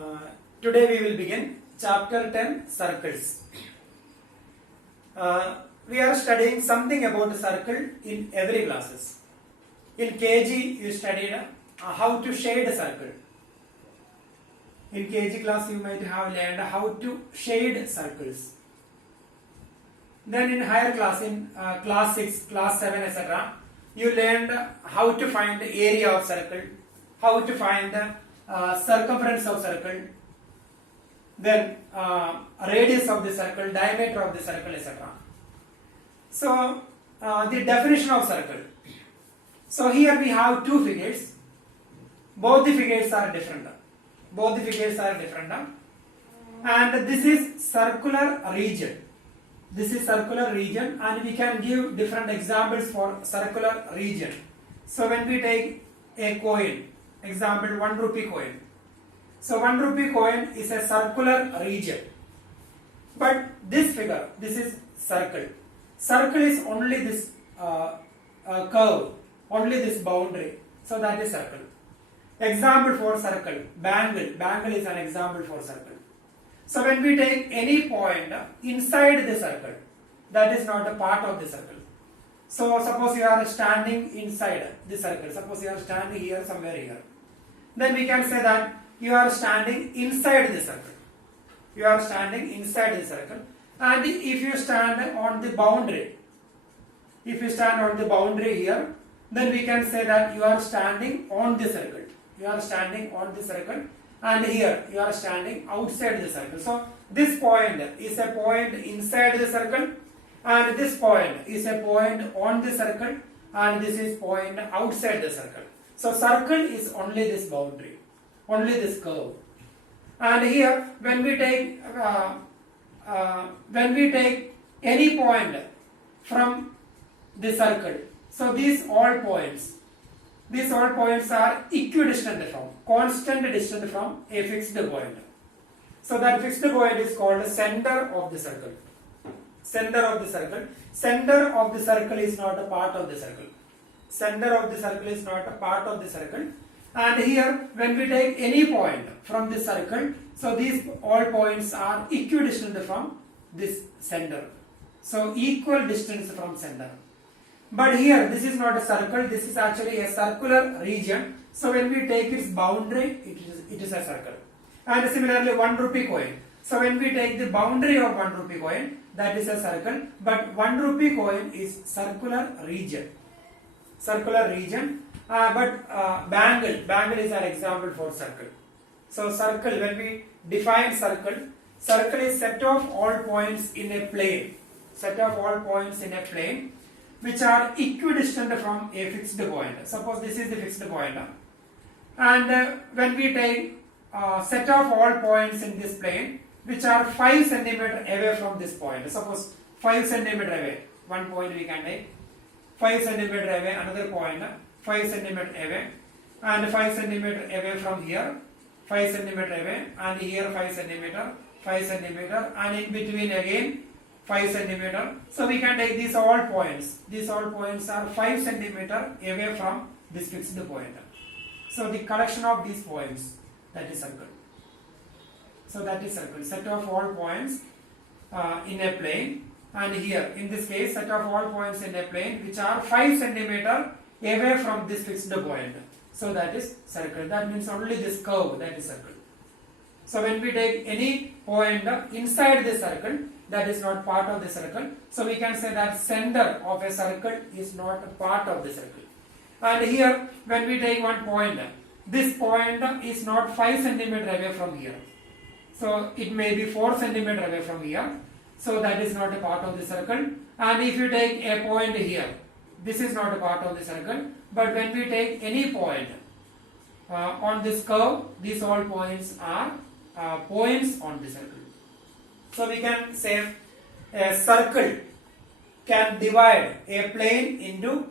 Uh, Today we will begin chapter 10 circles. We are studying something about circle in every classes. In KG you studied how to shade a circle. In KG class you might have learned how to shade circles. Then in higher class, in class 6, class 7 etc. you learned how to find the area of circle, how to find the circumference of circle, then radius of the circle, diameter of the circle etc. So the definition of circle. So here we have two figures. Both the figures are different. And this is circular region. This is circular region, and we can give different examples for circular region. So when we take a coin, example 1 rupee coin. So 1 rupee coin is a circular region. But this figure, this is circle. Circle is only this curve, only this boundary. So that is circle. Example for circle, bangle. Bangle is an example for circle. So when we take any point inside the circle, that is not a part of the circle. So suppose you are standing inside the circle. Suppose you are standing here, somewhere here. Then we can say that you are standing inside the circle. You are standing inside the circle. And if you stand on the boundary, here, then we can say that you are standing on the circle. You are standing on the circle. And here you are standing outside the circle. So this point is a point inside the circle, and this point is a point on the circle, and this is point outside the circle. So circle is only this boundary, only this curve. And here when we take any point from the circle, so these all points are equidistant from, constant distant from a fixed point. So that fixed point is called center of the circle. Center of the circle. Center of the circle is not a part of the circle. Center of the circle is not a part of the circle. And here when we take any point from the circle, so these all points are equidistant from this center. So equal distance from center. But here this is not a circle, this is actually a circular region. So when we take its boundary, it is a circle. And similarly 1 rupee coin. So when we take the boundary of 1 rupee coin, that is a circle. But 1 rupee coin is circular region. But bangle is an example for circle. So circle, when we define circle is set of all points in a plane. Which are equidistant from a fixed point. Suppose this is the fixed point. And when we take set of all points in this plane, which are 5 cm away from this point. Suppose 5 cm away, one point we can take, 5 cm away, another point, 5 cm away, and 5 cm away from here, 5 cm away, and here 5 cm, 5 cm, and in between again 5 cm. So we can take these all points. These all points are 5 cm away from this fixed point. So the collection of these points, that is circle. So that is circle. Set of all points in a plane. And here, in this case, set of all points in a plane which are 5 cm away from this fixed point. So that is circle. That means only this curve, that is circle. So when we take any point inside the circle, that is not part of the circle. So we can say that center of a circle is not a part of the circle. And here when we take one point, this point is not 5 cm away from here. So it may be 4 cm away from here. So that is not a part of the circle. And if you take a point here, this is not a part of the circle. But when we take any point on this curve, these all points are points on the circle. So we can say a circle can divide a plane into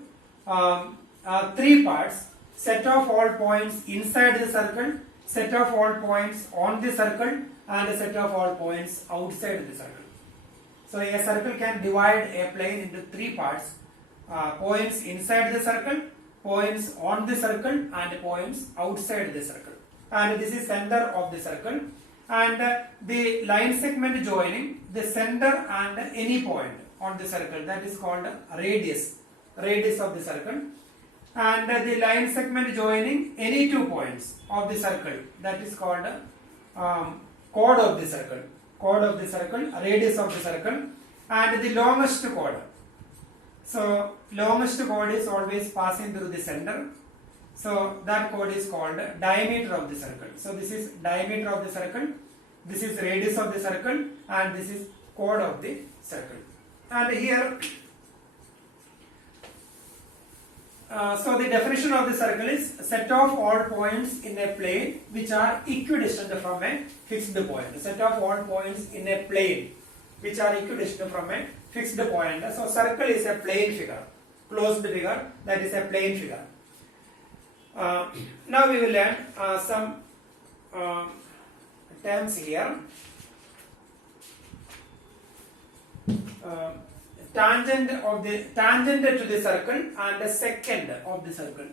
3 parts. Set of all points inside the circle, set of all points on the circle, and a set of all points outside the circle. So a circle can divide a plane into 3 parts. Points inside the circle, points on the circle, and points outside the circle. and this is center of the circle, and the line segment joining the center and any point on the circle, that is called radius of the circle, and the line segment joining any 2 points of the circle, that is called chord of the circle, radius of the circle, and the longest chord. So longest chord is always passing through the center, so that chord is called diameter of the circle. So this is diameter of the circle, this is radius of the circle, and this is chord of the circle. And here so the definition of the circle is set of all points in a plane which are equidistant from a fixed point. Set of all points in a plane which are equidistant from a fixed point. So circle is a plane figure, closed figure, that is a plane figure. Now we will learn some terms here. Tangent to the circle and secant of the circle.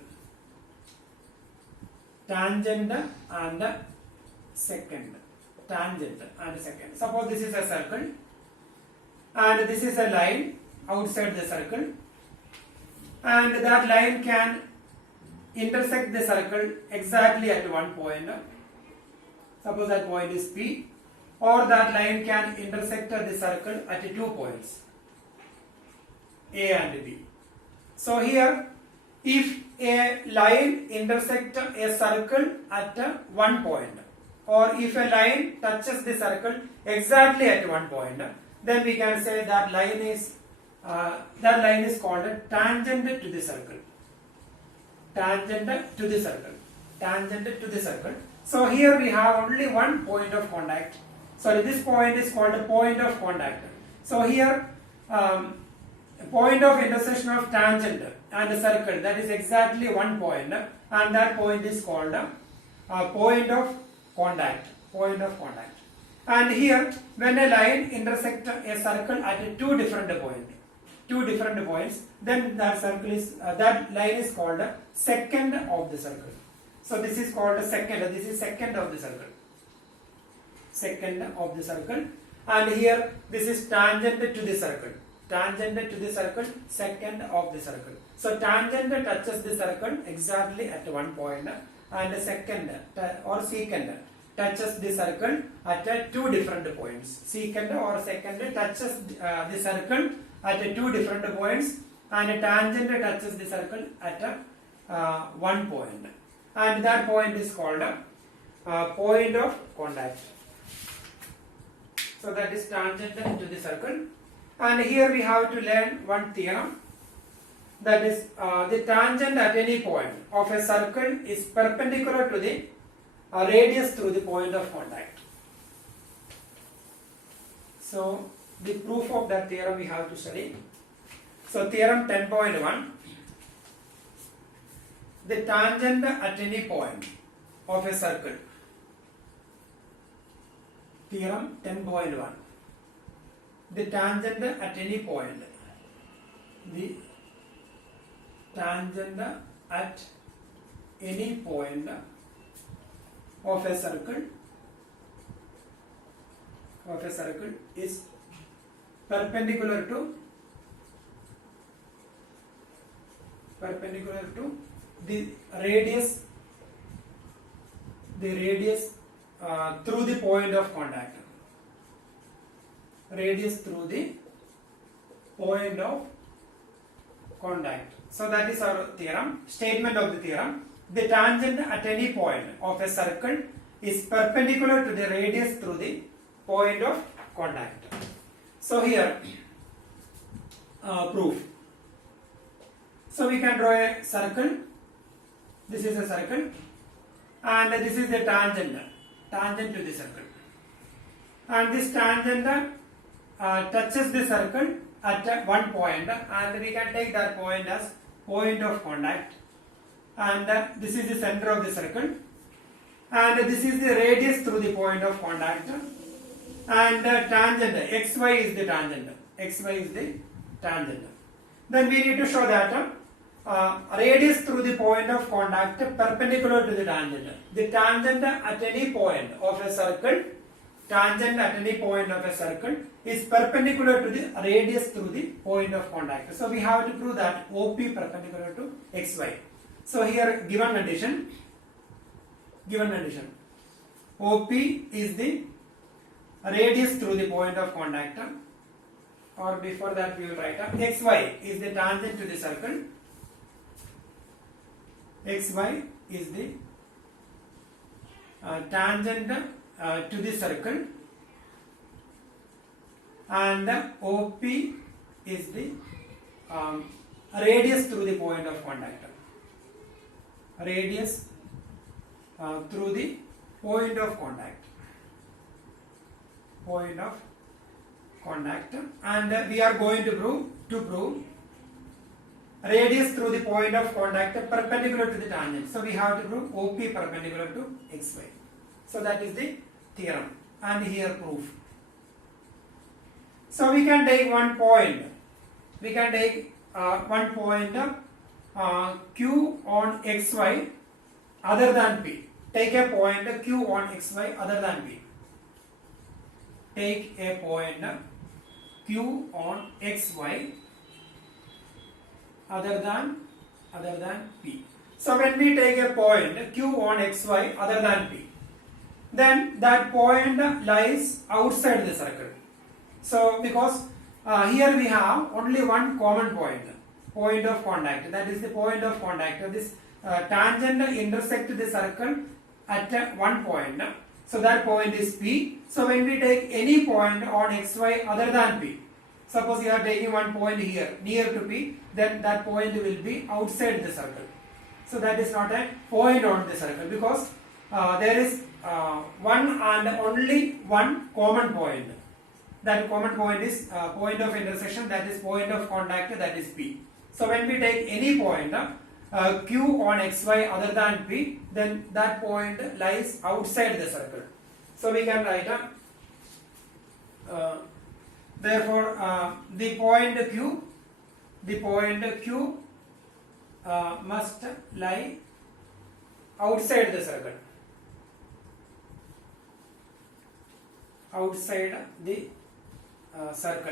Tangent and secant. Suppose this is a circle and this is a line outside the circle, and that line can intersect the circle exactly at one point. Suppose that point is P, or that line can intersect the circle at 2 points, A and B. So here, if a line intersects a circle at one point, or if a line touches the circle exactly at one point, then we can say that line is called a tangent to the circle. Tangent to the circle. So here we have only one point of contact. Sorry, this point is called a point of contact. So here, a point of intersection of tangent and a circle, that is exactly one point, and that point is called a point of contact. And here, when a line intersects a circle at two different points, then that circle is that line is called a secant of the circle. So this is called a secant. This is secant of the circle. And here this is tangent to the circle. Secant of the circle. So tangent touches the circle exactly at one point, and secant or secant touches the circle at two different points. Secant or secant touches the circle at two different points, and tangent touches the circle at one point, and that point is called point of contact. So that is tangent to the circle. And here we have to learn one theorem, that is the tangent at any point of a circle is perpendicular to the radius through the point of contact. So the proof of that theorem we have to study. So theorem 10.1, the tangent at any point of a circle. Theorem 10.1, the tangent at any point. The tangent at any point of a circle is perpendicular to the radius through the point of contact. So that is our theorem. Statement of the theorem: the tangent at any point of a circle is perpendicular to the radius through the point of contact. So here, proof. So we can draw a circle. This is a circle, and this is the tangent to the circle. And this tangent touches the circle at one point, and we can take that point as point of contact. And this is the center of the circle, and this is the radius through the point of contact. And tangent xy is the tangent. Then we need to show that radius through the point of contact perpendicular to the tangent. The tangent at any point of a circle, is perpendicular to the radius through the point of contact. So we have to prove that OP perpendicular to XY. So here given condition, OP is the radius through the point of contact, or before that we will write XY is the tangent to the circle. XY is the tangent to the circle, and OP is the radius through the point of contact. Radius through the point of contact. And we are going to prove radius through the point of contact perpendicular to the tangent. So we have to prove OP perpendicular to XY. So that is the theorem, and here proof. So we can take one point. Q on XY other than P. Take a point Q on XY other than P. Take a point Q on XY other than P. So when we take a point Q on XY other than P, then that point lies outside the circle. So because here we have only one common point of contact, that is the point of contact. This tangent intersect the circle at one point. So that point is P. So when we take any point on XY other than P, suppose you are taking one point here near to P, then that point will be outside the circle. So that is not a point on the circle, because there is one and only one common point. That common point is point of intersection, that is point of contact, that is P. So when we take any point Q on XY other than P, then that point lies outside the circle. So we can write therefore the point Q must lie outside the circle.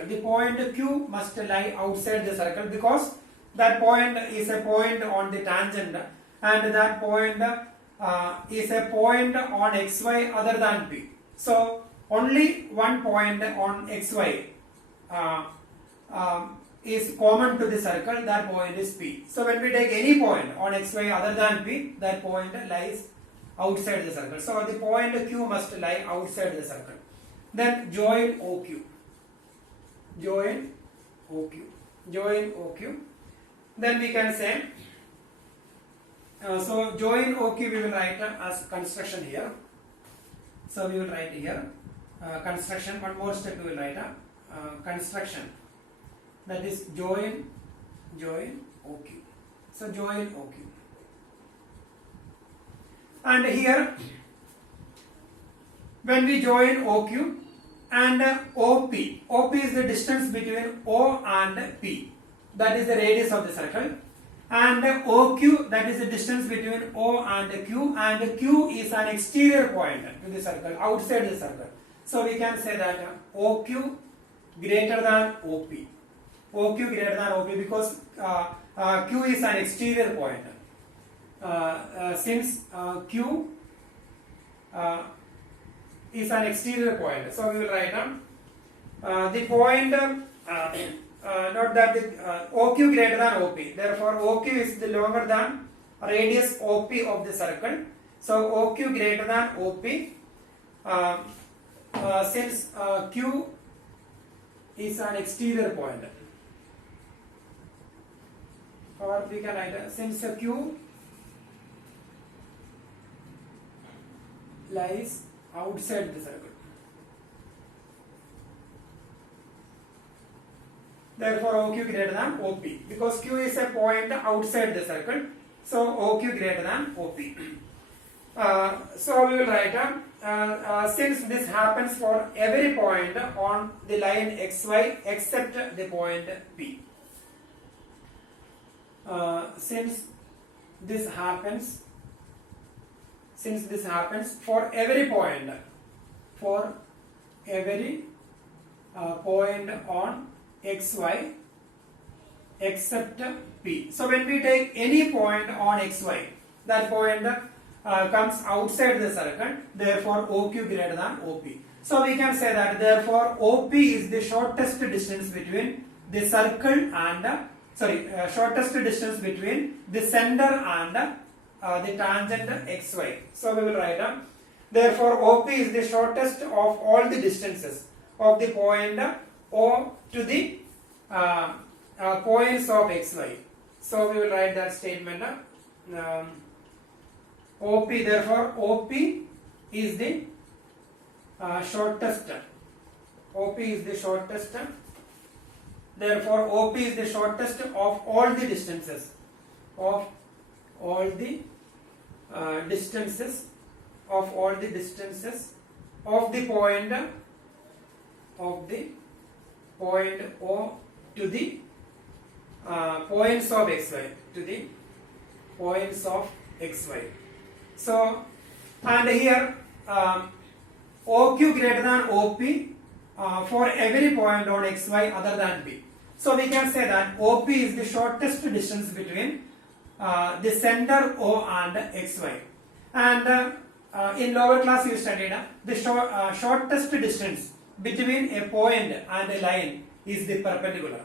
The point Q must lie outside the circle, because that point is a point on the tangent, and that point is a point on XY other than P. So only one point on XY is common to the circle, that point is P. So when we take any point on XY other than P, that point lies outside the circle. So the point Q must lie outside the circle. Then join OQ. Then we can say, so join OQ we will write as construction here. So we will write here construction. One more step we will write construction. That is join OQ. So join OQ. And here, when we join OQ and OP is the distance between O and P, that is the radius of the circle, and OQ, that is the distance between O and Q is an exterior point to the circle, outside the circle. So we can say that OQ greater than OP. OQ greater than OP, because Q is an exterior point. Since Q is an exterior point, so we will write the point not that the OQ greater than OP. Therefore OQ is the longer than radius OP of the circle. So OQ greater than OP, since Q is an exterior point, or we can write since Q lies outside the circle. Therefore OQ greater than OP, because Q is a point outside the circle. So OQ greater than OP. So we will write since this happens for every point on the line XY except the point P. since this happens for every point point on xy except P. So when we take any point on xy, that point comes outside the circle, therefore OQ greater than OP. So we can say that therefore OP is the shortest distance between the circle and shortest distance between the center and the tangent xy. So we will write down therefore OP is the shortest of all the distances of the point O to the points of xy. So we will write that statement. OP, therefore OP is the shortest. OP is the shortest. Therefore OP is the shortest of all the distances of all the distances of the point O to the points of xy. So and here OQ greater than OP for every point on xy other than P. So we can say that OP is the shortest distance between the center O and xy. And in lower class you studied the shortest distance between a point and a line is the perpendicular.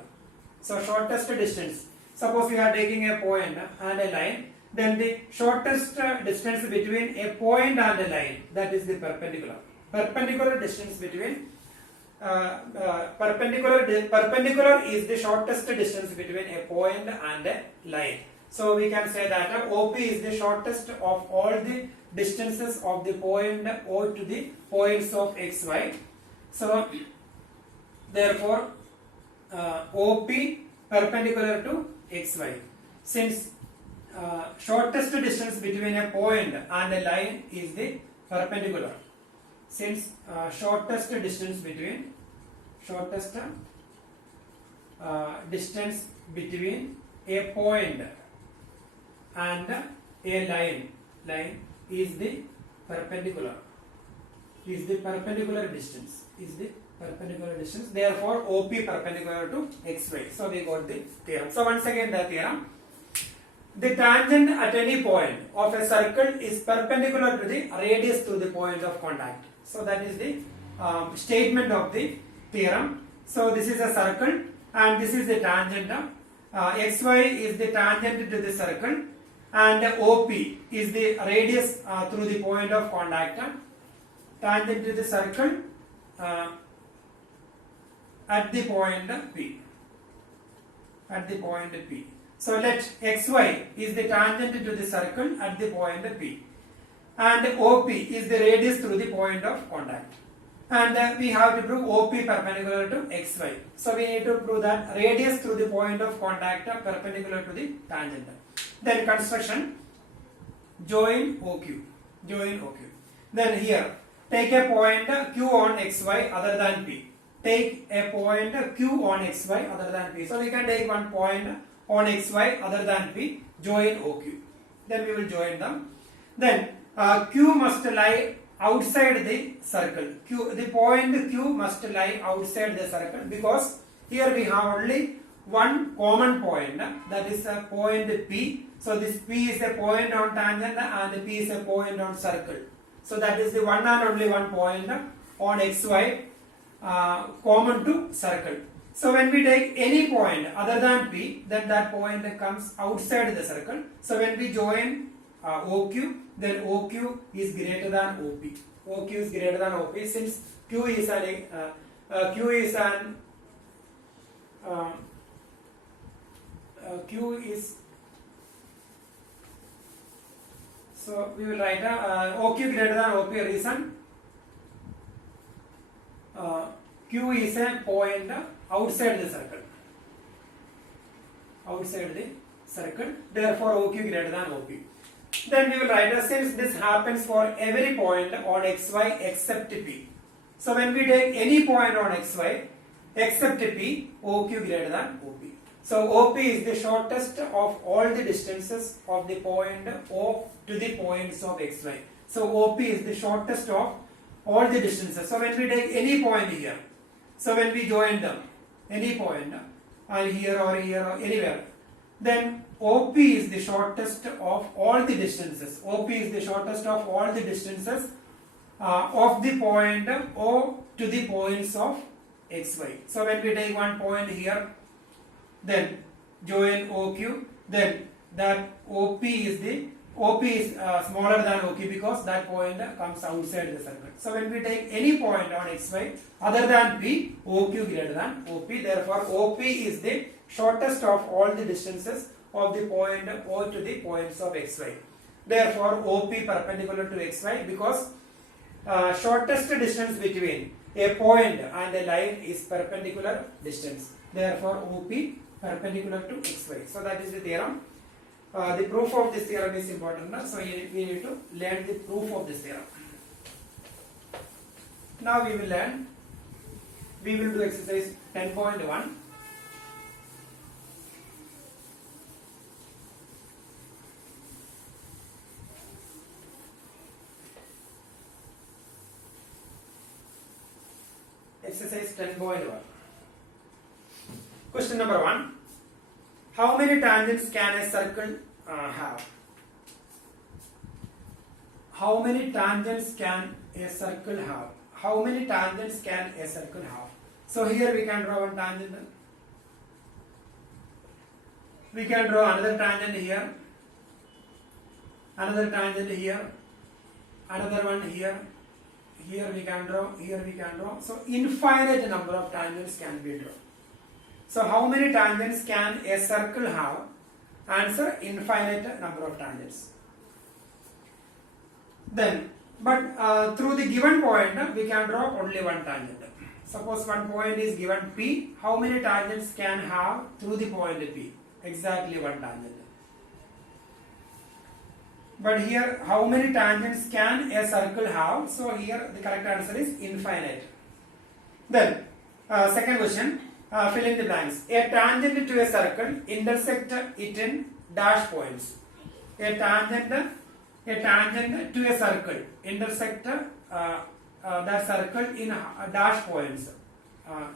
So shortest distance, suppose we are taking a point and a line, then the shortest distance between a point and a line, that is the perpendicular. Perpendicular distance between perpendicular is the shortest distance between a point and a line. So we can say that OP is the shortest of all the distances of the point O to the points of xy. So therefore OP perpendicular to xy. Since shortest distance between a point and a line is the perpendicular. Since shortest distance between a point and a line is the perpendicular distance. Therefore OP perpendicular to xy. So we got the theorem. So once again the theorem: the tangent at any point of a circle is perpendicular to the radius to the point of contact. So that is the statement of the theorem. So this is a circle and this is the tangent. Xy is the tangent to the circle and OP is the radius through the point of contact. Tangent to the circle at the point P. So let xy is the tangent to the circle at the point P, and OP is the radius through the point of contact. And we have to prove OP perpendicular to xy. So we need to prove that radius through the point of contact perpendicular to the tangent. Then construction: join OQ. Then here take a point Q on xy other than P. Take a point Q on xy other than P. So we can take one point on xy other than P, join OQ. Then we will join them. Then Q must lie outside the circle. The point Q must lie outside the circle, because here we have only one common point, that is a point P. So this P is a point on tangent and P is a point on circle. So that is the one and only one point on xy common to circle. So when we take any point other than P, then that point comes outside the circle. So when we join OQ, then OQ is greater than OP. OQ is greater than OP, since Q is so we will write OQ greater than OP. Reason: Q is a point outside the circle. Therefore OQ greater than OP. Then we will write since this happens for every point on xy except P. So when we take any point on xy except P, OQ greater than OP. So OP is the shortest of all the distances of the point O to the points of XY. So OP is the shortest of all the distances. So when we take any point here, so when we join them, any point, here or anywhere, then OP is the shortest of all the distances. OP is the shortest of all the distances of the point O to the points of XY. So when we take one point here, then join OQ, then that OP is smaller than OQ because that point comes outside the circle. So when we take any point on XY other than P, OQ greater than OP. Therefore, OP is the shortest of all the distances of the point O to the points of XY. Therefore, OP perpendicular to XY because shortest distance between a point and a line is perpendicular distance. Therefore, OP perpendicular to XY. So that is the theorem. The proof of this theorem is important. So we need to learn the proof of this theorem. Now we will do exercise 10.1. Exercise 10.1. Question number 1. How many tangents can a circle have? How many tangents can a circle have? How many tangents can a circle have? So here we can draw one tangent. We can draw another tangent here. Another tangent here. Another one here. Here we can draw. Here we can draw. So infinite number of tangents can be drawn. So how many tangents can a circle have? Answer: infinite number of tangents. Then, but through the given point, we can draw only one tangent. Suppose one point is given P. How many tangents can have through the point P? Exactly one tangent. But here, how many tangents can a circle have? So here the correct answer is infinite. Then, second question. Fill in the blanks. A tangent to a circle intersect it in dash points. A tangent to a circle intersect that circle in dash points.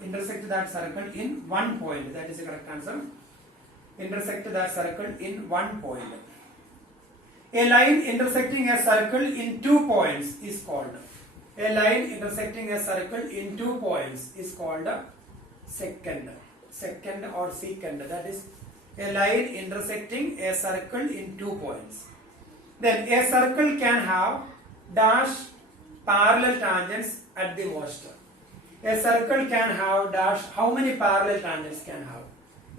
Intersect that circle in one point. That is the correct answer. Intersect that circle in one point. A line intersecting a circle in 2 points is called. A line intersecting a circle in 2 points is called secant or secant. That is a line intersecting a circle in 2 points. Then a circle can have dash parallel tangents at the most. A circle can have dash, how many parallel tangents can have?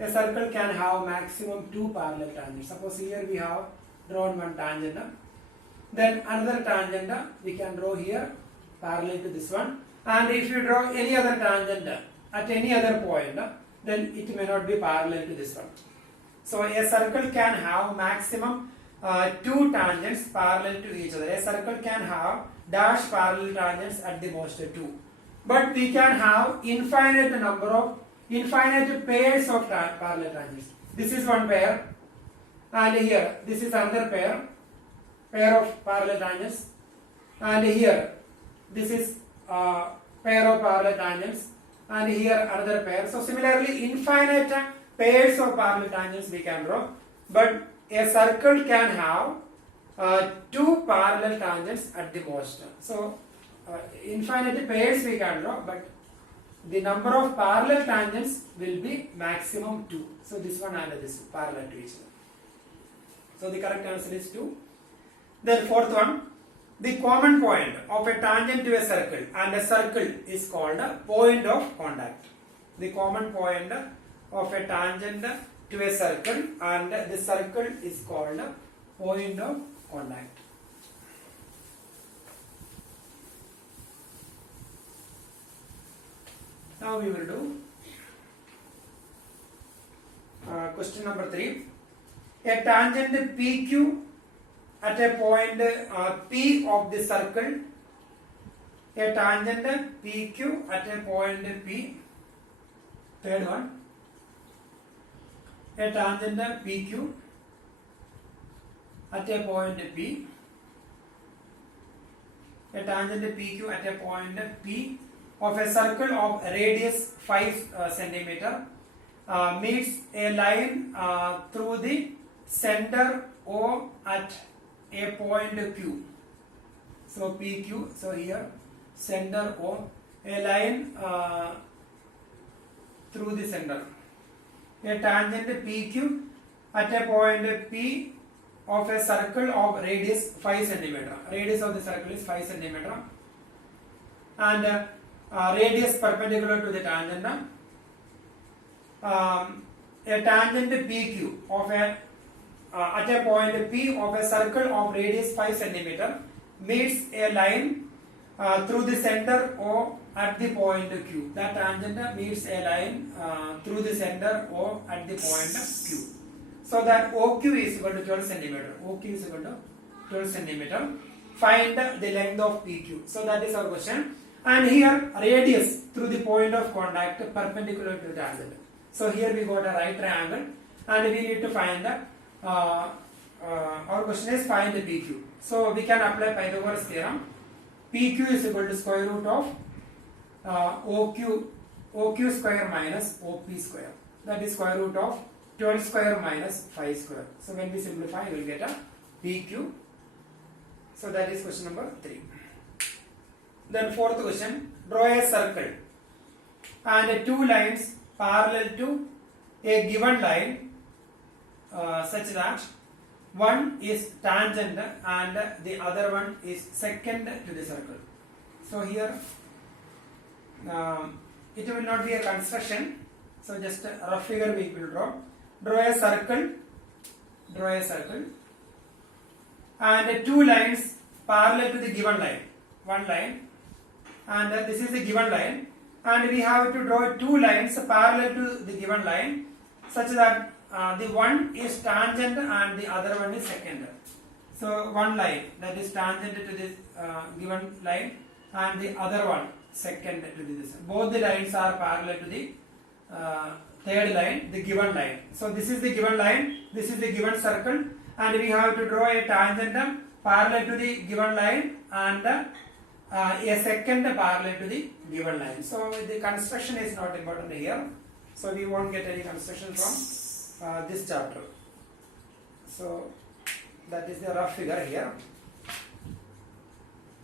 A circle can have maximum 2 parallel tangents. Suppose here we have drawn one tangent. Then another tangent we can draw here parallel to this one. And if you draw any other tangent at any other point, then it may not be parallel to this one. So a circle can have maximum 2 tangents parallel to each other. A circle can have dash parallel tangents at the most 2. But we can have infinite pairs of parallel tangents. This is one pair, and here this is another pair of parallel tangents, and here this is pair of parallel tangents, and here another pair. So similarly, infinite pairs of parallel tangents we can draw, but a circle can have 2 parallel tangents at the most. So infinite pairs we can draw, but the number of parallel tangents will be maximum 2. So this one and this parallel to each other. So the correct answer is 2. Then fourth one, the common point of a tangent to a circle and a circle is called a point of contact. The common point of a tangent to a circle and the circle is called a point of contact. Now we will do question number 3. A tangent PQ at a point P of the circle. A tangent PQ at a point P. Third one. a tangent PQ at a point P, a tangent PQ at a point P of a circle of radius 5 centimeter meets a line through the center O at a point Q. So PQ, so here center O, a line through the center. A tangent PQ at a point P of a circle of radius 5 centimeter. Radius of the circle is 5 centimeter, and radius perpendicular to the tangent. A tangent PQ of a at a point P of a circle of radius 5 centimeter meets a line through the center O at the point Q. That tangent meets a line through the center O at the point Q. So that OQ is equal to 12 centimeter. OQ is equal to 12 centimeter. Find the length of PQ. So that is our question. And here radius through the point of contact perpendicular to the tangent. So here we got a right triangle, and we need to find the our question is find the PQ. So we can apply Pythagoras theorem. PQ is equal to square root of OQ square minus OP square. That is square root of 12 square minus 5 square. So when we simplify, we will get a PQ. So that is question number 3. Then fourth question, draw a circle and two lines parallel to a given line such that one is tangent and the other one is secant to the circle. So here it will not be a construction, so just a rough figure we will draw. Draw a circle and two lines parallel to the given line, one line, and this is the given line, and we have to draw two lines parallel to the given line such that the one is tangent and the other one is secant. So one line that is tangent to this given line and the other one secant to this. Both the lines are parallel to the third line, the given line. So this is the given line, this is the given circle, and we have to draw a tangent parallel to the given line and a secant parallel to the given line. So the construction is not important here. So we won't get any construction from this chapter. So that is the rough figure here.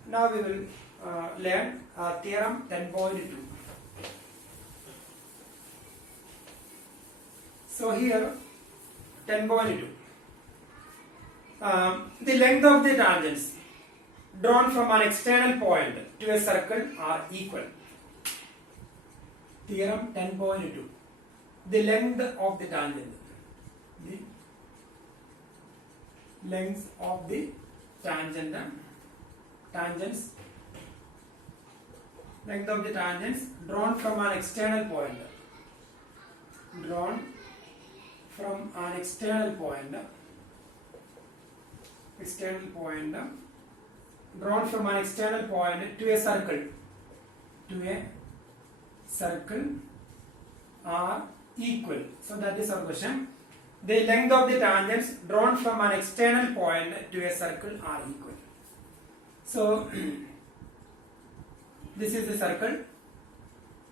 Now we will learn theorem 10.2. So here 10.2. The length of the tangents drawn from an external point to a circle are equal. Theorem 10.2. The length of the tangent. The length of the tangents. Length of the tangents drawn from an external point. Drawn from an external point. Drawn from an external point to a circle. Are equal. So that is our question. The length of the tangents drawn from an external point to a circle are equal. So this is the circle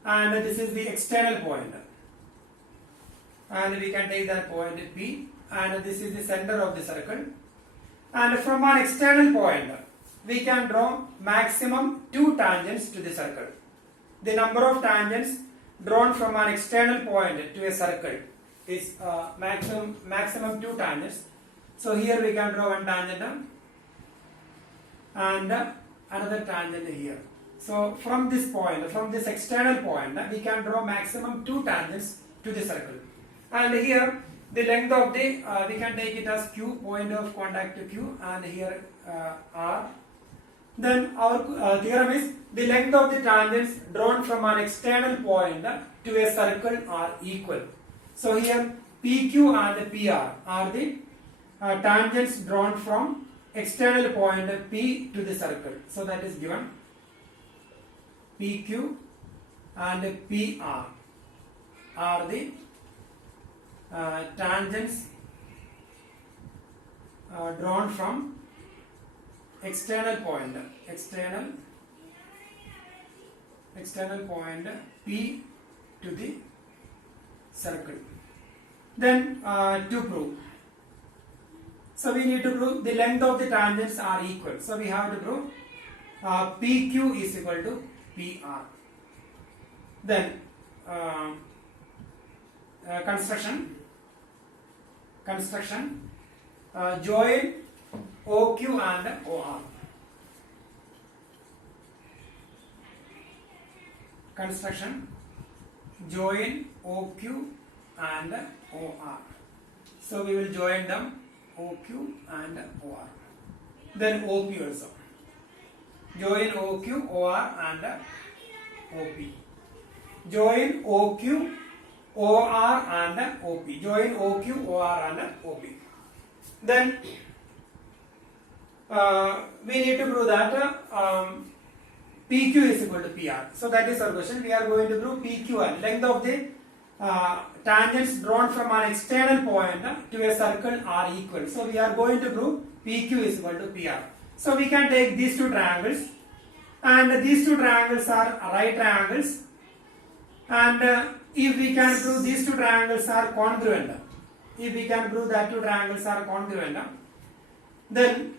and this is the external point, and we can take that point P, and this is the center of the circle, and from an external point we can draw maximum two tangents to the circle. The number of tangents drawn from an external point to a circle is maximum two tangents. So here we can draw one tangent and another tangent here. So from this point, from this external point, we can draw maximum two tangents to the circle. And here the length of the we can take it as Q, point of contact to Q, and here R. Then our theorem is the length of the tangents drawn from an external point to a circle are equal. So here PQ and PR are the tangents drawn from external point P to the circle. So that is given. PQ and PR are the tangents drawn from external point P to the circle. Then to prove, so we need to prove the length of the tangents are equal. So we have to prove PQ is equal to PR. Then construction, join OQ and OR. Construction, join OQ and OR. So we will join them OQ and OR. Then OP also. Join OQ, OR and OP. Join OQ, OR and OP. Join OQ, OR and OP. Then we need to prove that PQ is equal to PR. So that is our question. We are going to prove PQR, length of the tangents drawn from an external point to a circle are equal. So we are going to prove PQ is equal to PR. So we can take these two triangles, and these two triangles are right triangles, and if we can prove these two triangles are congruent, if we can prove that two triangles are congruent, then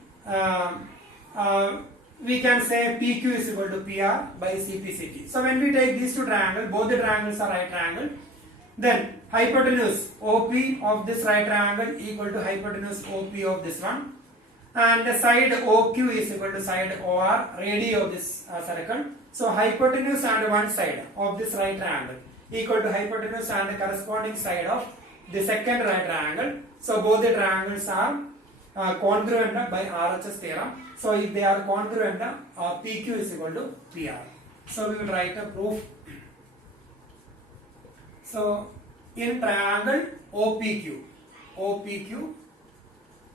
we can say PQ is equal to PR by CPCT. So when we take these two triangles, both the triangles are right triangle, then hypotenuse OP of this right triangle equal to hypotenuse OP of this one, and the side OQ is equal to side OR, radii of this circle. So hypotenuse and one side of this right triangle equal to hypotenuse and the corresponding side of the second right triangle. So both the triangles are congruent by RHS theorem. So if they are congruent, PQ is equal to PR. So we will write a proof. So in triangle OPQ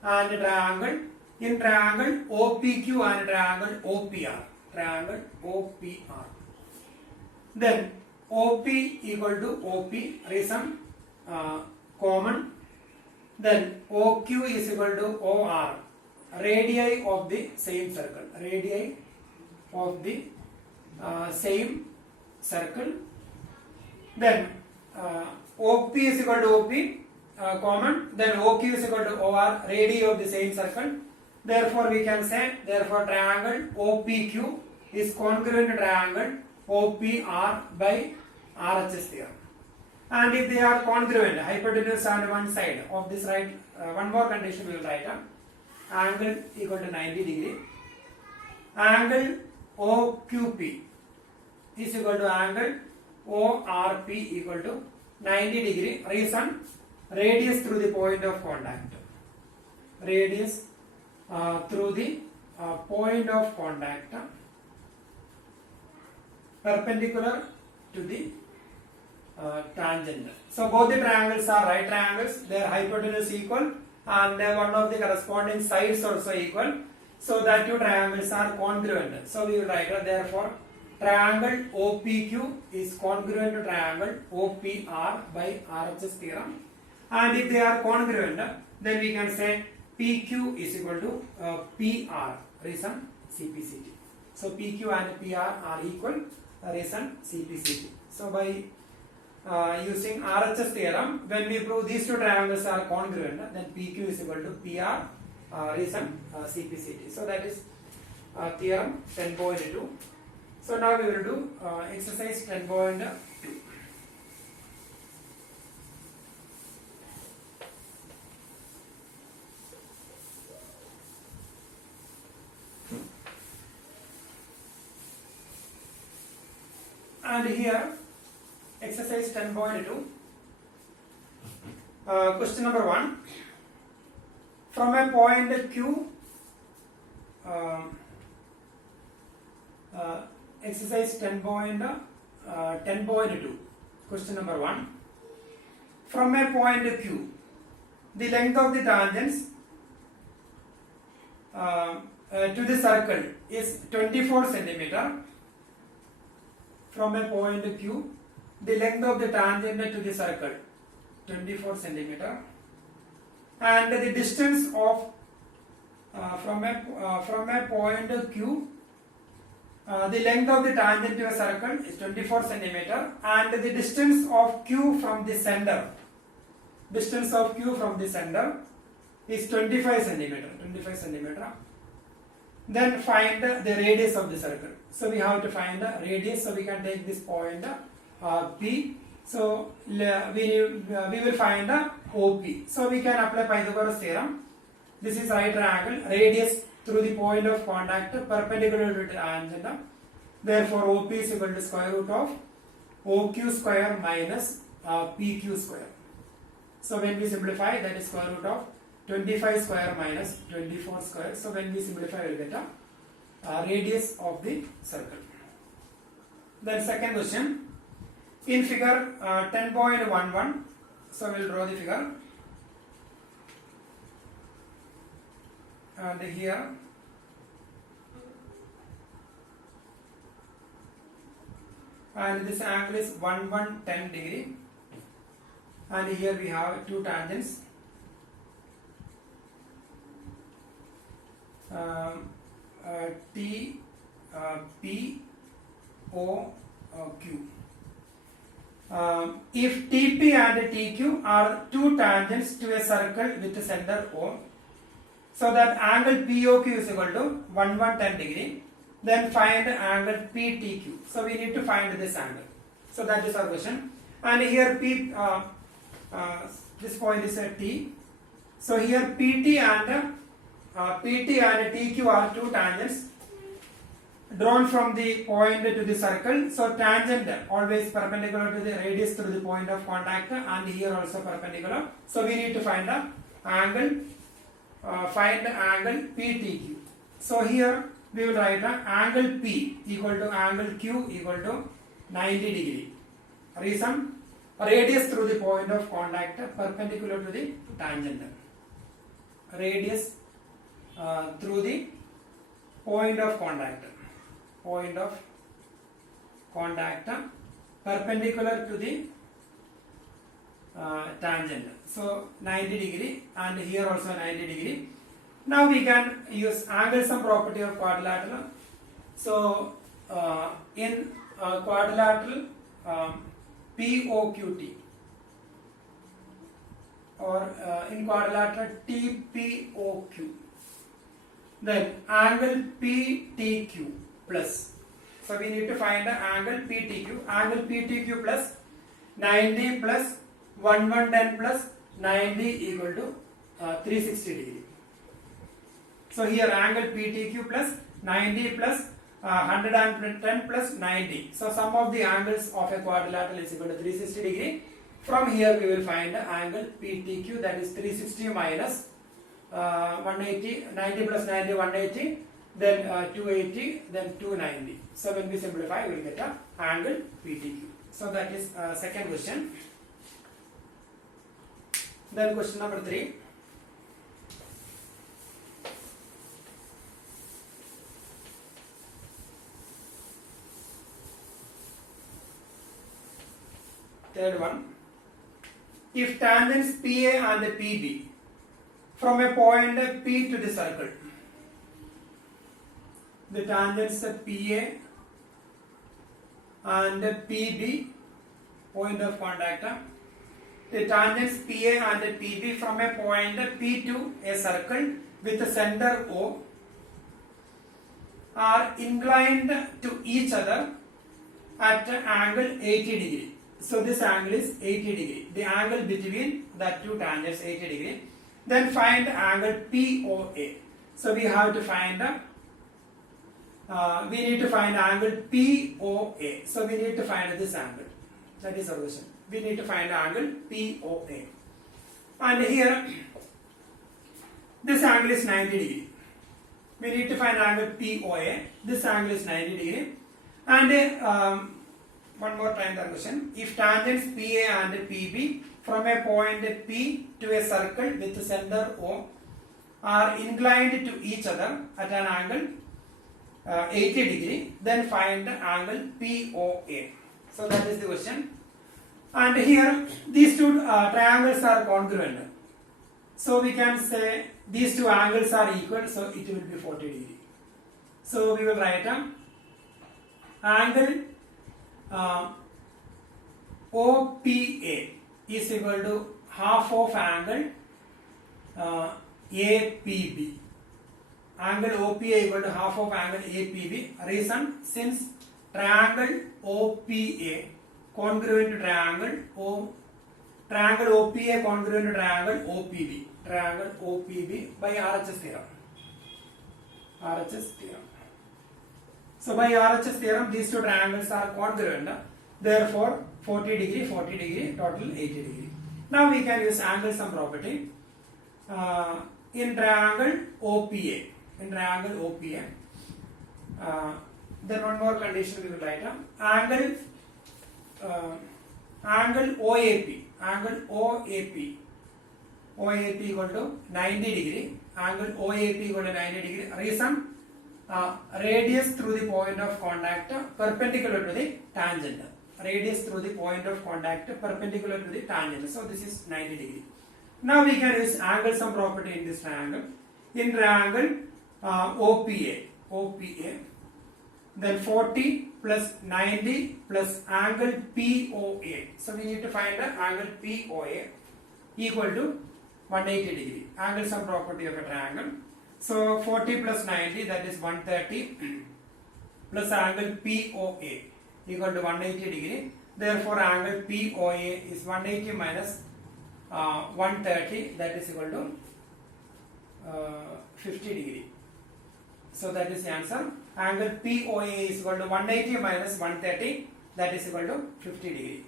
and triangle, in triangle OPQ and triangle OPR, then OP equal to OP, reason common. Then OQ is equal to OR, radii of the same circle, radii of the same circle. Then OP is equal to OP, common. Then OQ is equal to OR, radii of the same circle. Therefore we can say, therefore triangle OPQ is congruent to triangle OPR by RHS theorem. And if they are congruent, hypotenuse on one side of this right, one more condition we will write down. Angle equal to 90 degree. Angle OQP is equal to angle ORP equal to 90 degree. Reason, radius through the point of contact. Radius through the point of contact perpendicular to the tangent. So both the triangles are right triangles, their hypotenuse equal, and one of the corresponding sides also equal. So that two triangles are congruent. So we will write therefore triangle OPQ is congruent to triangle OPR by RHS theorem. And if they are congruent, then we can say PQ is equal to PR, reason CPCT. So PQ and PR are equal, reason CPCT. So by using RHS theorem, when we prove these two triangles are congruent, then PQ is equal to PR, reason CPCT. So that is theorem 10.2. So now we will do exercise 10.2. And here exercise 10.2, question number 1. From a point Q, exercise 10.2, question number 1. From a point Q, the length of the tangents to the circle is 24 centimeter. From a point Q, the length of the tangent to the circle 24 centimeter, and the distance of from a point Q, the length of the tangent to a circle is 24 centimeter, and the distance of Q from the center, is 25 centimeter. Then find the radius of the circle. So we have to find the radius. So we can take this point P. So we will find the OP. So we can apply Pythagoras theorem. This is right triangle. Radius through the point of contact perpendicular to tangent. Therefore, OP is equal to square root of OQ square minus PQ square. So when we simplify, that is square root of 25 square minus 24 square. So when we simplify, we will get a radius of the circle. Then second question. In figure 10.11, so we will draw the figure. And here and this angle is 110 degree, and here we have two tangents, T, P, O, Q. If TP and TQ are two tangents to a circle with a center O, so that angle POQ is equal to 110 degree, then find angle PTQ. So we need to find this angle. So that is our question. And here this point is a T. So here PT and TQ are two tangents drawn from the point to the circle. So tangent always perpendicular to the radius through the point of contact, and here also perpendicular. So we need to find the angle. Find angle PTQ. So here we will write angle P equal to angle Q equal to 90 degree. Reason, radius through the point of contact perpendicular to the tangent. Radius through the point of contact. Perpendicular to the tangent. So 90 degree, and here also 90 degree. Now we can use angle sum property of quadrilateral. So in quadrilateral POQT, or in quadrilateral TPOQ, then angle PTQ plus. So we need to find the angle PTQ. Angle PTQ plus 90 plus 110 plus 90 equal to 360 degree. So here angle PTQ plus 90 plus 110 plus 90. So sum of the angles of a quadrilateral is equal to 360 degree. From here we will find the angle PTQ, that is 360 minus 180, 90 plus 90, 180, then 280, then 290. So when we simplify, we will get a angle PTQ. So that is second question. Then question number 3. Third one. If tangents PA and PB from a point P to the circle, the tangents PA and PB, point of contact, the tangents PA and PB from a point P to a circle with a center O are inclined to each other at an angle 80 degree. So this angle is 80 degree. The angle between the two tangents 80 degree. Then find angle POA. So we have to find we need to find angle POA. So we need to find this angle. That is our question. We need to find angle POA. And here this angle is 90 degree. We need to find angle POA. This angle is 90 degree. And one more time the question. If tangents PA and PB from a point P to a circle with center O are inclined to each other at an angle 80 degree, then find the angle POA. So that is the question. And here these two triangles are congruent. So we can say these two angles are equal, so it will be 40 degree. So we will write angle OPA is equal to half of angle APB. Angle OPA equal to half of angle APB. Reason, since triangle OPA congruent to triangle OPA congruent to triangle OPB. Triangle OPB by RHS theorem. RHS theorem. So by RHS theorem, these two triangles are congruent. Therefore, 40 degree, 40 degree, total 80 degree. Now we can use angle sum property in triangle OPA. In triangle OPA, then one more condition we will write angle OAP. Angle OAP. OAP equal to 90 degree. Angle OAP equal to 90 degree. Reason, radius through the point of contact perpendicular to the tangent. Radius through the point of contact perpendicular to the tangent. So this is 90 degree. Now we can use angle sum property in this triangle. In triangle OPA, then 40 plus 90 plus angle POA. So we need to find the angle POA equal to 180 degree. Angle sum property of a triangle. So 40 plus 90, that is 130 plus angle POA equal to 180 degree. Therefore angle POA is 180 minus 130, that is equal to 50 degree. So that is the answer. Angle POA is equal to 180 minus 130, that is equal to 50 degree.